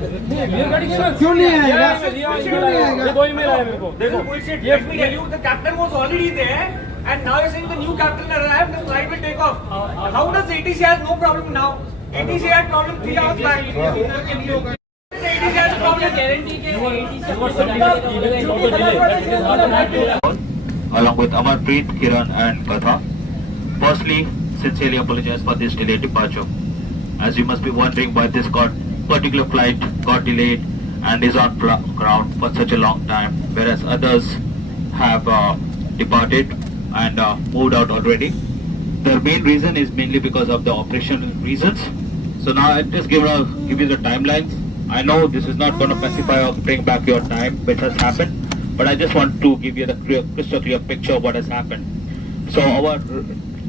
क्यों नहीं आएगा? क्यों नहीं आएगा? ये 2 ईमेल आए मेरे को। देखो Bullshit. Let me tell you, the captain was already there, and now you're saying the new captain arrived, the flight will take off. How does the ATC has no problem now? ATC had problem 3 hours back. The ATC has problem. Guarantee along with Amarpreet, Kiran and Katha. Firstly, sincerely apologize for this delayed departure. As you must be wondering why this particular flight got delayed and is on ground for such a long time, whereas others have departed and moved out already. The main reason is mainly because of the operational reasons. So now I'll just give you the timelines. I know this is not going to pacify or bring back your time which has happened, but I just want to give you the crystal clear picture of what has happened. So our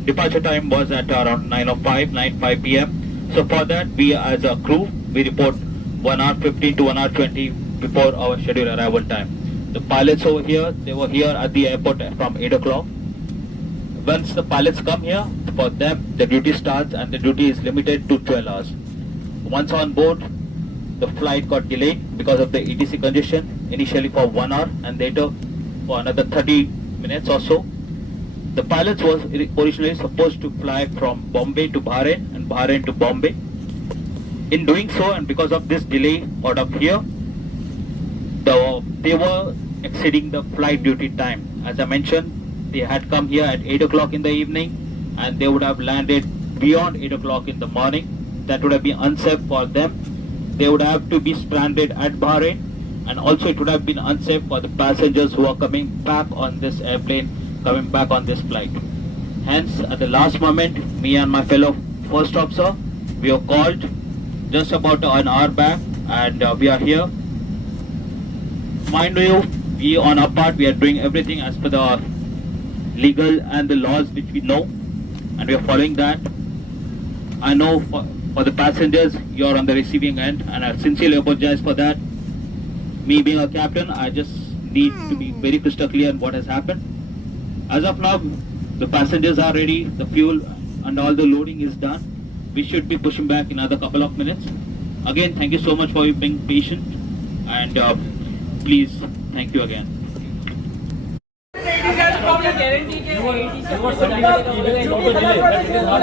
departure time was at around 9:05 p.m. So for that, we as a crew, we report 1 hour 15 to 1 hour 20 before our scheduled arrival time. The pilots over here, they were here at the airport from 8 o'clock. Once the pilots come here, for them, the duty starts and the duty is limited to 12 hours. Once on board, the flight got delayed because of the ETC congestion, initially for 1 hour and later for another 30 minutes or so. The pilots was originally supposed to fly from Bombay to Bahrain and Bahrain to Bombay. In doing so, and because of this delay out of here, they were exceeding the flight duty time. As I mentioned, they had come here at 8 o'clock in the evening and they would have landed beyond 8 o'clock in the morning. That would have been unsafe for them. They would have to be stranded at Bahrain, and also it would have been unsafe for the passengers who are coming back on this airplane, coming back on this flight. Hence, at the last moment, me and my fellow first officer, we were called just about an hour back, and we are here. Mind you, we on our part, we are doing everything as per the legal and the laws which we know, and we are following that. I know for the passengers, you are on the receiving end, and I sincerely apologize for that. Me being a captain, I just need to be very crystal clear on what has happened. As of now, the passengers are ready, the fuel and all the loading is done. We should be pushing back in another couple of minutes. Again, thank you so much for being patient, and please, thank you again. The ATC has problem. You are submitting email about the delay. That is not